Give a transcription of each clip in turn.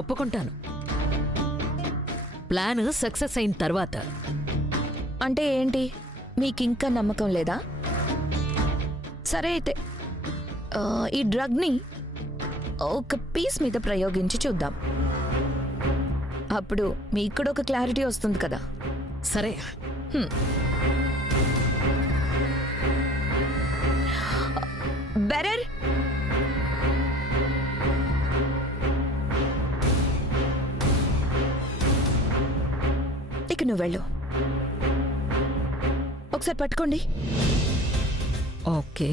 ఒప్పుకుంటాను. Plan success అయిన తర్వాత. అంటే ఏంటి, మీకింకా నమ్మకం లేదా? సరే అయితే ఈ డ్రగ్ని ఒక పీస్ మీద ప్రయోగించి చూద్దాం. అప్పుడు మీకు కూడా ఒక క్లారిటీ వస్తుంది కదా. సరే. బెరర్, ఇక నువ్వు వెళ్ళు. ఒకసారి పట్టుకోండి. ఓకే.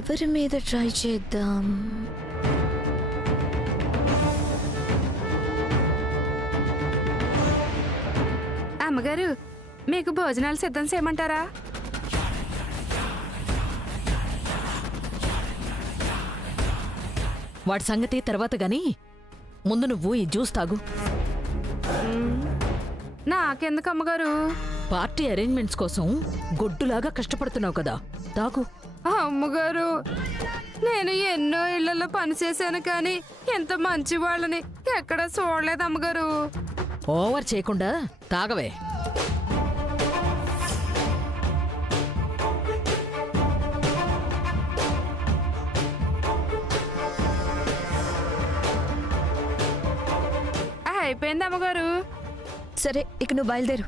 ఎవరి మీద ట్రై చేద్దాం? అమ్మగారు, మీకు భోజనాలు సిద్ధం చేయమంటారా? వాడి సంగతి తర్వాత గాని ముందు నువ్వు ఈ జ్యూస్ తాగు. నాకెందుకు అమ్మగారు? పార్టీ అరేంజ్మెంట్స్ కోసం గొడ్డులాగా కష్టపడుతున్నావు కదా, తాగు. అమ్మగారు, నేను ఎన్నో ఇళ్లలో పనిచేశాను కానీ ఎంత మంచి వాళ్ళని ఎక్కడా చూడలేదు అమ్మగారు. ఓవర్ చేయకుండా తాగవే. అయిపోయింది అమ్మగారు. సరే, ఇక నువ్వు బయలుదేరు.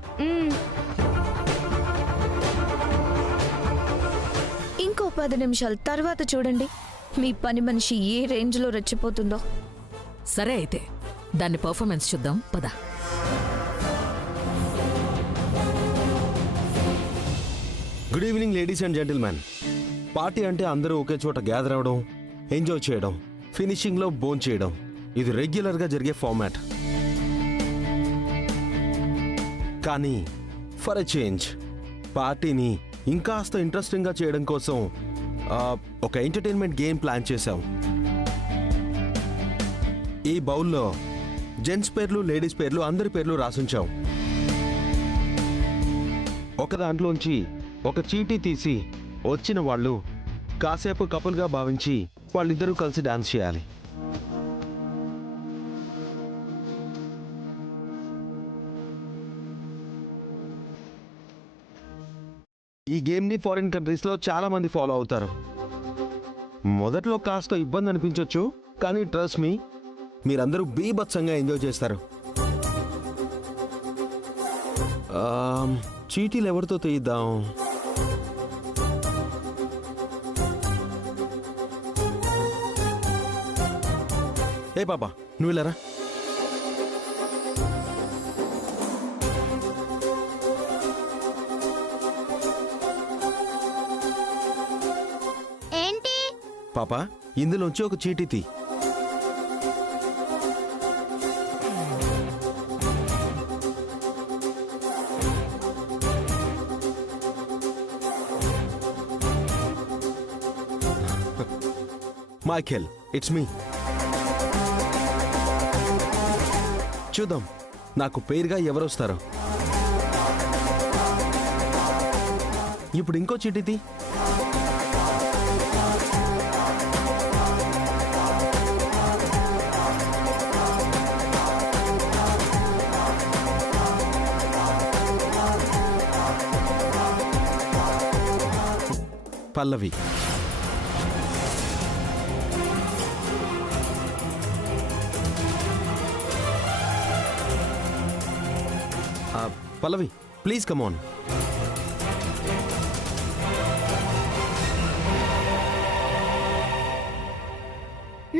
ఇంకో 10 నిమిషాల తర్వాత చూడండి మీ పని మనిషి ఏ రేంజ్లో రెచ్చిపోతుందో. సరే అయితే దాన్ని పర్ఫార్మెన్స్ చూద్దాం, పద. Good evening ladies and gentlemen. Party అంటే అందరూ ఒకే చోట గ్యాదర్ అవ్వడం, ఎంజాయ్ చేయడం, ఫినిషింగ్లో బోన్ చేయడం. ఇది రెగ్యులర్గా జరిగే ఫార్మాట్. కానీ ఫర్ ఎ చేంజ్ పార్టీని ఇంకాస్త ఇంట్రెస్టింగ్గా చేయడం కోసం ఒక ఎంటర్టైన్మెంట్ గేమ్ ప్లాన్ చేశాం. ఈ బౌల్లో జెంట్స్ పేర్లు, లేడీస్ పేర్లు, అందరి పేర్లు రాసుంచాం. ఒక దాంట్లోంచి ఒక చీటీ తీసి వచ్చిన వాళ్ళు కాసేపు కపుల్గా భావించి వాళ్ళిద్దరూ కలిసి డాన్స్ చేయాలి. ఈ గేమ్ని ఫారిన్ కంట్రీస్లో చాలా మంది ఫాలో అవుతారు. మొదట్లో కాస్త ఇబ్బంది అనిపించవచ్చు, కానీ ట్రస్ట్ మీ, మీరందరూ బీభత్సంగా ఎంజాయ్ చేస్తారు. చీటీలు ఎవరితో తీయిద్దాం? ఏ పాపా, నువ్వు వెళ్ళారా? పాపా, ఇందులోంచి ఒక చీటీ తీ. Michael, it's me. చూద్దాం నాకు పేరుగా ఎవరొస్తారో. ఇప్పుడు ఇంకో చీటీ తీ. పల్లవి. పల్లవి, ప్లీజ్ కమ్ ఆన్.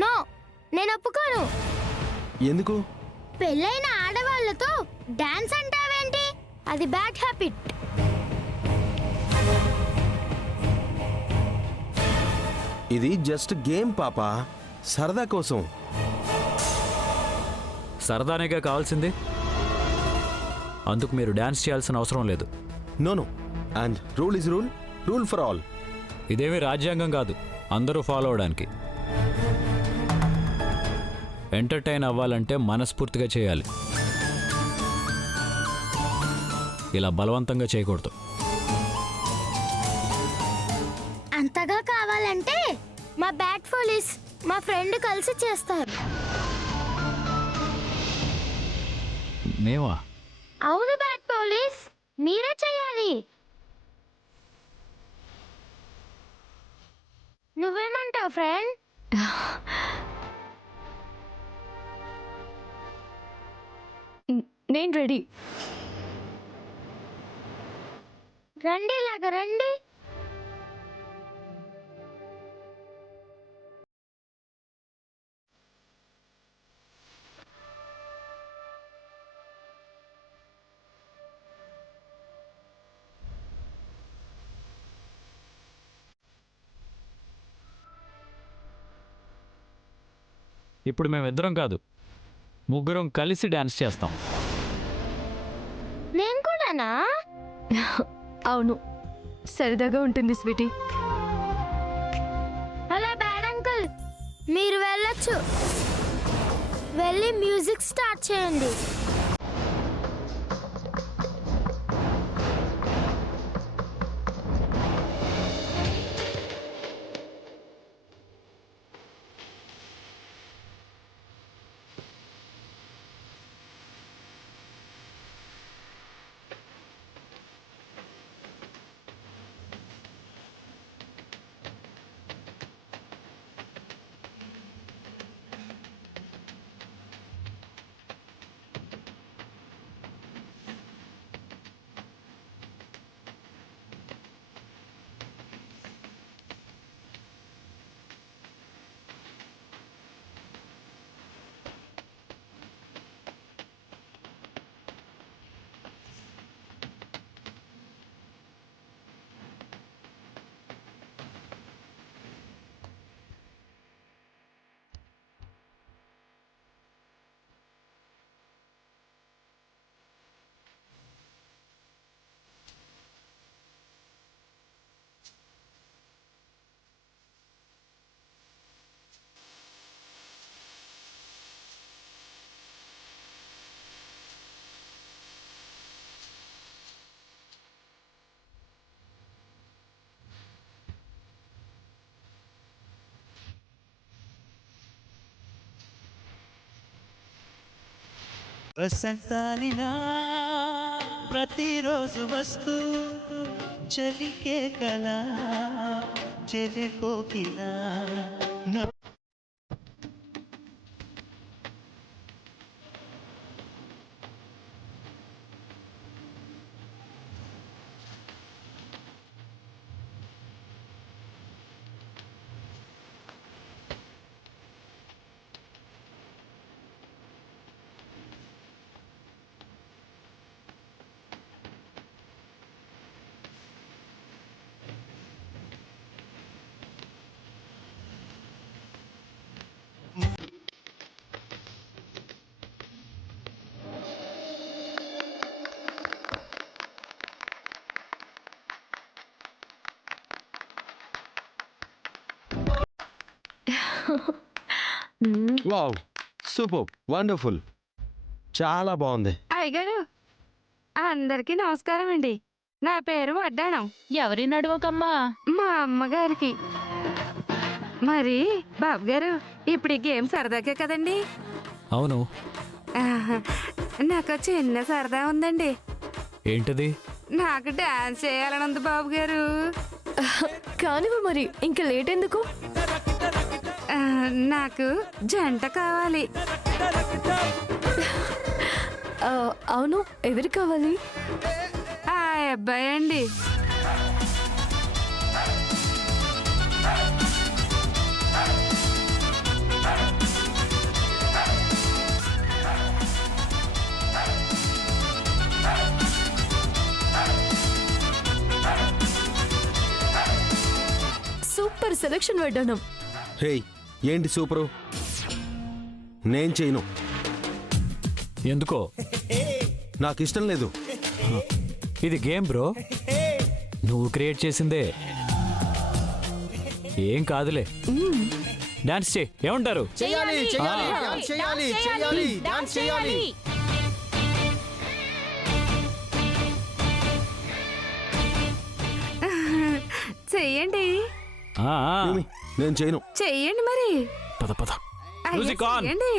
నో, నేను ఒప్పుకోను. ఎందుకు? పెళ్ళైన ఆడవాళ్లతో డాన్స్ అంటావేంటి? అది బ్యాడ్ హ్యాబిట్. ఇది జస్ట్ గేమ్ పాపా, సరదా కోసం. సరదానేగా కావాల్సింది, అందుకు మీరు డాన్స్ చేయాల్సిన అవసరం లేదు. No, and rule is rule, rule for all. ఇదేమీ రాజ్యాంగం కాదు అందరూ ఫాలో అవడానికి. ఎంటర్టైన్ అవ్వాలంటే మనస్ఫూర్తిగా చేయాలి, ఇలా బలవంతంగా చేయకూడదు. అంతగా కావాలంటే మా బ్యాట్ పోలీస్ మా ఫ్రెండ్ కలిసి చేస్తారు. మేమా? అవును బ్యాట్ పోలీస్, మీరే చేయాలి. నువ్వేమంటావు ఫ్రెండ్? నేను రెడీ. రండి, ఇలాగ రండి. ఇప్పుడు మేమిద్దరం కాదు, ముగ్గురం కలిసి డాన్స్ చేస్తాం. నేను కూడానా? అవును, సరదాగా ఉంటుంది స్వీటీ. హలో బ్యాడ్ అంకుల్, మీరు వెళ్ళొచ్చు. వెళ్ళి మ్యూజిక్ స్టార్ట్ చేయండి. వసంతాలినా ప్రతిరోజు వస్తూ చలికే కల చెలికోకిలా వావ్, సూపర్, వండర్ఫుల్, చాలా బాగుంది. అయ్యగారు, అందరికీ నమస్కారం అండి. నా పేరు వడ్డాణం. ఎవరి నడువకమ్మా? మా అమ్మగారికి. మరి బాబు గారు, ఇప్పుడు ఈ గేమ్ సరదాకే కదండి. అవును. ఆహా, నాకు చిన్న సరదా ఉందండి. ఏంటది? నాకు డాన్స్ చేయాలని ఉంది బాబు గారు. కానివ్వు మరి, ఇంకా లేట్ ఎందుకు? నాకు జంట కావాలి. అవును, ఎవరు కావాలి? ఆ అబ్బాయి అండి. సూపర్ సెలక్షన్ వడ్డానం. హే, ఏంటి సూపరు? నేను చేయను, ఎందుకో? నాకు ఇష్టం లేదు. ఇది గేమ్ బ్రో, నువ్వు క్రియేట్ చేసిందే. ఏం కాదులే, డాన్స్ చేయి. ఏమంటారు? చేయాలి చేయాలి ఆ. డాన్స్ చేయాలి చేయాలి డాన్స్ చేయాలి. చెయ్యండి ఆ, ఆ. ఏమి? నేను చేయను. చెయ్యండి మరి. పద పద. అయ్యో, Music on. చెయ్యండి.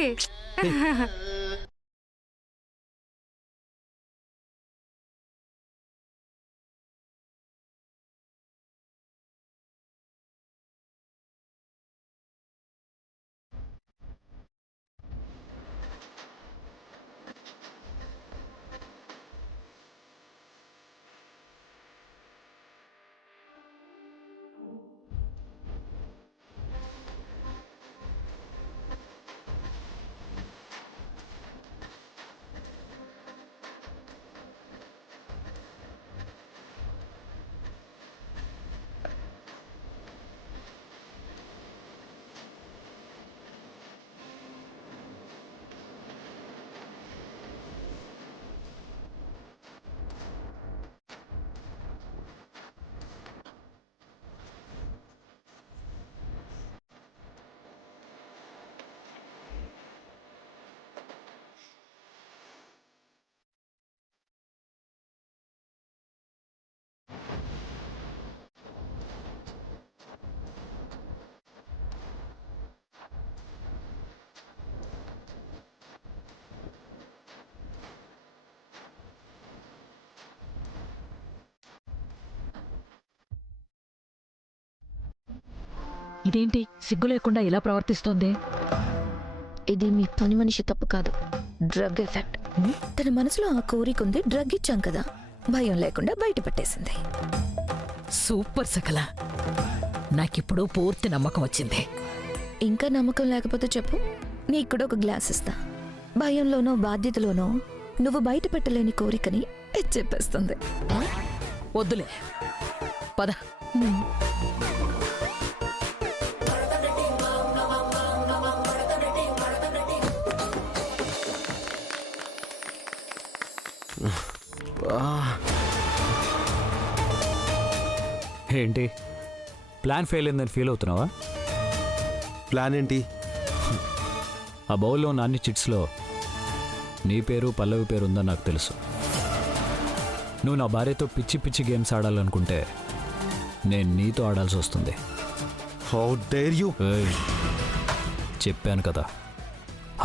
ఇదేంటి సిగ్గు లేకుండా ఇలా ప్రవర్తిస్తోంది? ఇది మీ పని మనిషి తప్పు కాదు, డ్రగ్ ఎఫెక్ట్. తన మనసులో ఆ కోరిక ఉంది, డ్రగ్ ఇచ్చాం కదా, భయం లేకుండా బయట పట్టేసింది. సూపర్ సకల, నాకిప్పుడు పూర్తి నమ్మకం వచ్చింది. ఇంకా నమ్మకం లేకపోతే చెప్పు, నీకు కూడా ఒక గ్లాస్ ఇస్తా. భయంలోనో బాధ్యతలోనో నువ్వు బయట పెట్టలేని కోరికని చెప్పేస్తుంది. వద్దులే, పద. ఏంటి, ప్లాన్ ఫెయిల్ అయిందని ఫీల్ అవుతున్నావా? ప్లాన్ ఏంటి? ఆ బౌల్లో ఉన్న అన్ని చిట్స్లో నీ పేరు పల్లవి పేరు ఉందని నాకు తెలుసు. నువ్వు నా భార్యతో పిచ్చి పిచ్చి గేమ్స్ ఆడాలనుకుంటే నేను నీతో ఆడాల్సి వస్తుంది. How dare you! ఏయ్, చెప్పాను కదా,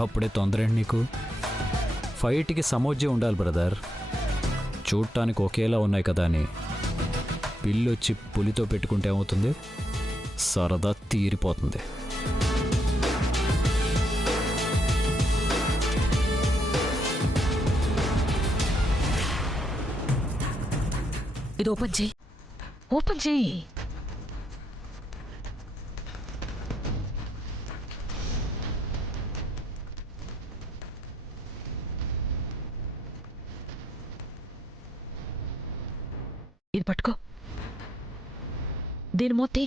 అప్పుడే తొందర ఏంటి నీకు? ఫైట్కి సమోజ్యం ఉండాలి బ్రదర్. చూడటానికి ఒకేలా ఉన్నాయి కదా అని పిల్లొచ్చి పులితో పెట్టుకుంటే ఏమవుతుంది? సరదా తీరిపోతుంది. ఇది ఓపెన్ చేయి, ఓపెన్ చేయి. ఇది పట్టుకో, దీని మూతి.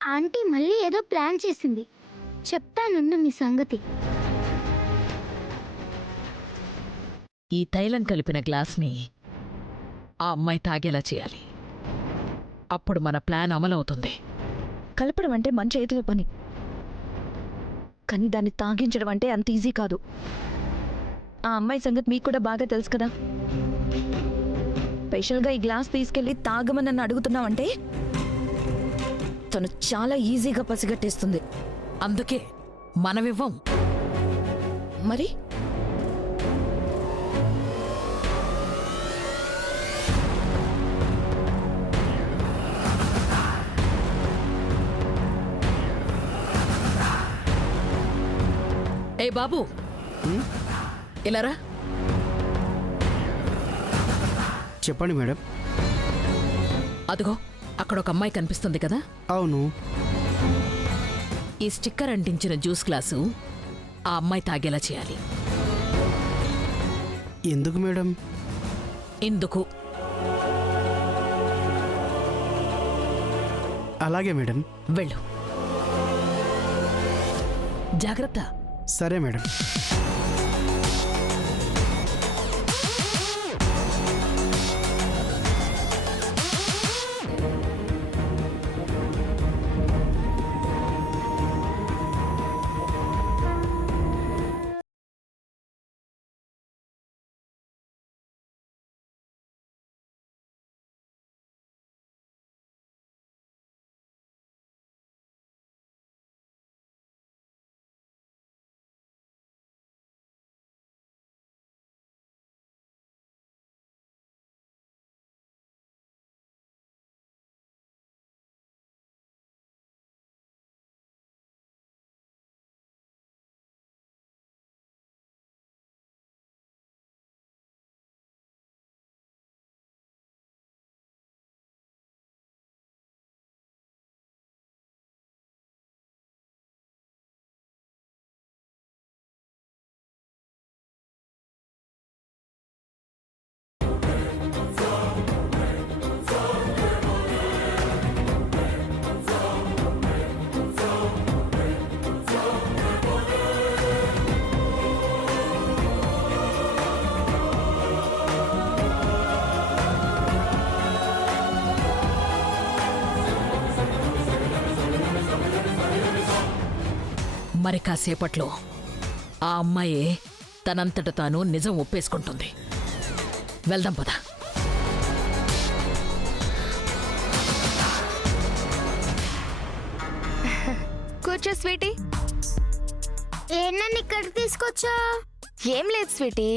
ఆంటీ మళ్ళీ ఏదో ప్లాన్ చేసింది, చెప్తానుండు మీ సంగతి. ఈ తైలం కలిపిన గ్లాస్ని ఆ అమ్మాయి తాగేలా చేయాలి. అప్పుడు మన ప్లాన్ అమలవుతుంది. కలపడం అంటే మన చేతిలో పని, కానీ దాన్ని తాగించడం అంటే అంత ఈజీ కాదు. ఆ అమ్మాయి సంగతి మీకు కూడా బాగా తెలుసు కదా. స్పెషల్గా ఈ గ్లాస్ తీసుకెళ్ళి తాగమని నన్ను అడుగుతున్నావంటే తను చాలా ఈజీగా పసిగట్టేస్తుంది. అందుకే మనమివ్వం. మరి ఏ బాబు, ఇలారా. చెప్పండి మేడం. అదిగో అక్కడ ఒక అమ్మాయి కనిపిస్తుంది కదా, అవును. ఈ స్టిక్కర్ అంటించిన జ్యూస్ గ్లాసు ఆ అమ్మాయి తాగేలా చేయాలి. ఎందుకు మేడం? ఇందుకు అలాగే మేడం. వెళ్ళు. జాగ్రత్త. సరే మేడం. మరి కాసేపట్లో ఆ అమ్మాయే తనంతట తాను నిజం ఒప్పేసుకుంటుంది. వెళ్దాం పద. కూర్చో స్వీటీ. ఏంటని ఇక్కడికి తీసుకొచ్చా? ఏం లేదు స్వీటీ,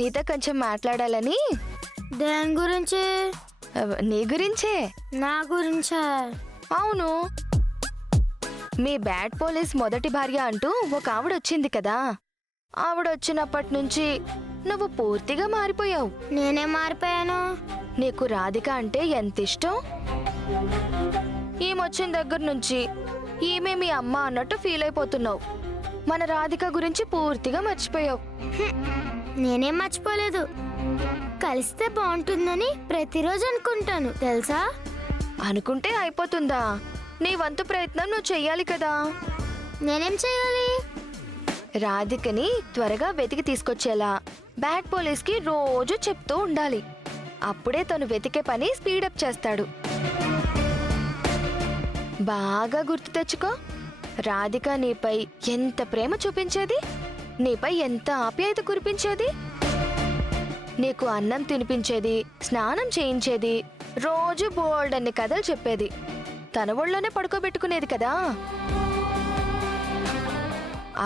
నీతో కొంచెం మాట్లాడాలని. దేని గురించి? నీ గురించే. నా గురించా? అవును, మీ బ్యాడ్ పోలీస్ మొదటి భార్య అంటూ ఒక ఆవిడ వచ్చింది కదా, ఆవిడ వచ్చినప్పటి నుంచి నువ్వు పూర్తిగా మారిపోయావు. నేనేం మారిపోయాను? నీకు రాధిక అంటే ఎంత ఇష్టం. ఈమె దగ్గర నుంచి ఈమె మీ అమ్మ అన్నట్టు ఫీల్ అయిపోతున్నావు. మన రాధిక గురించి పూర్తిగా మర్చిపోయావు. నేనేం మర్చిపోలేదు. కలిస్తే బాగుంటుందని ప్రతిరోజు అనుకుంటాను తెలుసా. అనుకుంటే అయిపోతుందా? నీ వంతు ప్రయత్నం నువ్వు చెయ్యాలి కదా. నేనేం చెయ్యాలి? రాధికని త్వరగా వెతికి తీసుకొచ్చేలా బ్యాడ్ పోలీస్కి రోజు చెప్తూ ఉండాలి. అప్పుడే తను వెతికే పని స్పీడప్ చేస్తాడు. బాగా గుర్తు తెచ్చుకో, రాధిక నీపై ఎంత ప్రేమ చూపించేది, నీపై ఎంత ఆప్యాయత కురిపించేది, నీకు అన్నం తినిపించేది, స్నానం చేయించేది, రోజు బోల్డన్ని కథలు చెప్పేది, తన ఒళ్ళోనే పడుకోబెట్టుకునేది కదా.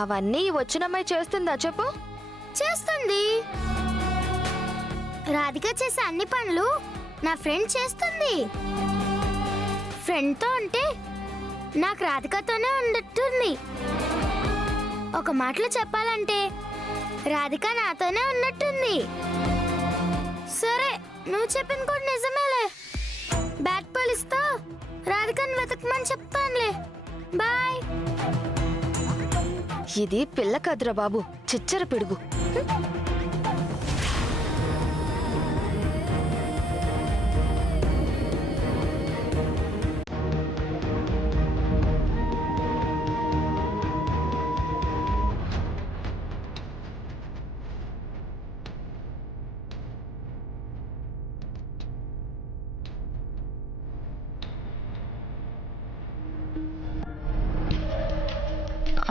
అవన్నీ వచ్చినమ్మాయి చేస్తుందా చెప్పు? చేస్తుంది. రాధిక చేసే అన్ని పనులు నా ఫ్రెండ్ చేస్తుంది. ఫ్రెండ్తో ఉంటే నాకు రాధికతోనే ఉండట్టుంది. ఒక మాటలో చెప్పాలంటే రాధిక నాతోనే ఉన్నట్టుంది. సరే, నువ్వు చెప్పింది కూడా నిజమేలే. బ్యాడ్ పోలీస్తో రాధికని వెతకమని చెప్తానులే. బాయ్. ఇది పిల్ల కదురా బాబు, చిచ్చర పిడుగు.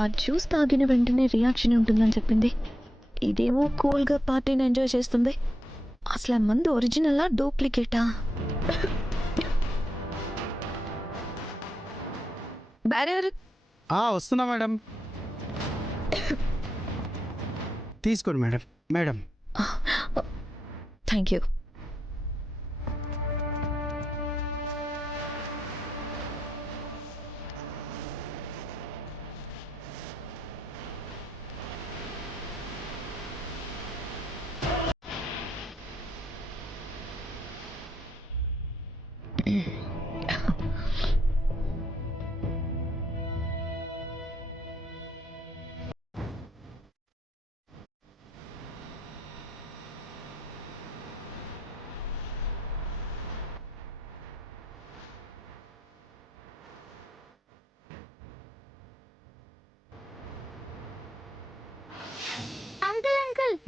ఆ జ్యూస్ తాగిన వెంటనే రియాక్షన్ ఉంటుందని చెప్పింది. ఇదేమో కూల్గా పార్టీని ఎంజాయ్ చేస్తుంది. అసలు ఆ మందు ఒరిజినలా డూప్లికేటా? బ్యారియర్ వస్తున్నా మేడం. తీసుకోండి madam. Madam thank you.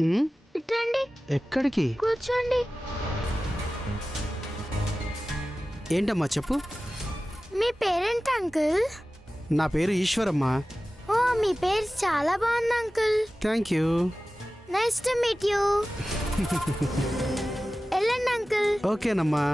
Um, ఇట్రండి, ఎక్కడికి? కూర్చోండి. ఏంటమ్మా చెప్పు. మీ పేరెంట్ అంకుల్? నా పేరు ఈశ్వరమ్మా. ఓ, మీ పేరు చాలా బాగుంది uncle. Thank you. Nice to meet you. వెళ్ళండి అంకుల్. ఓకేనమ్మా.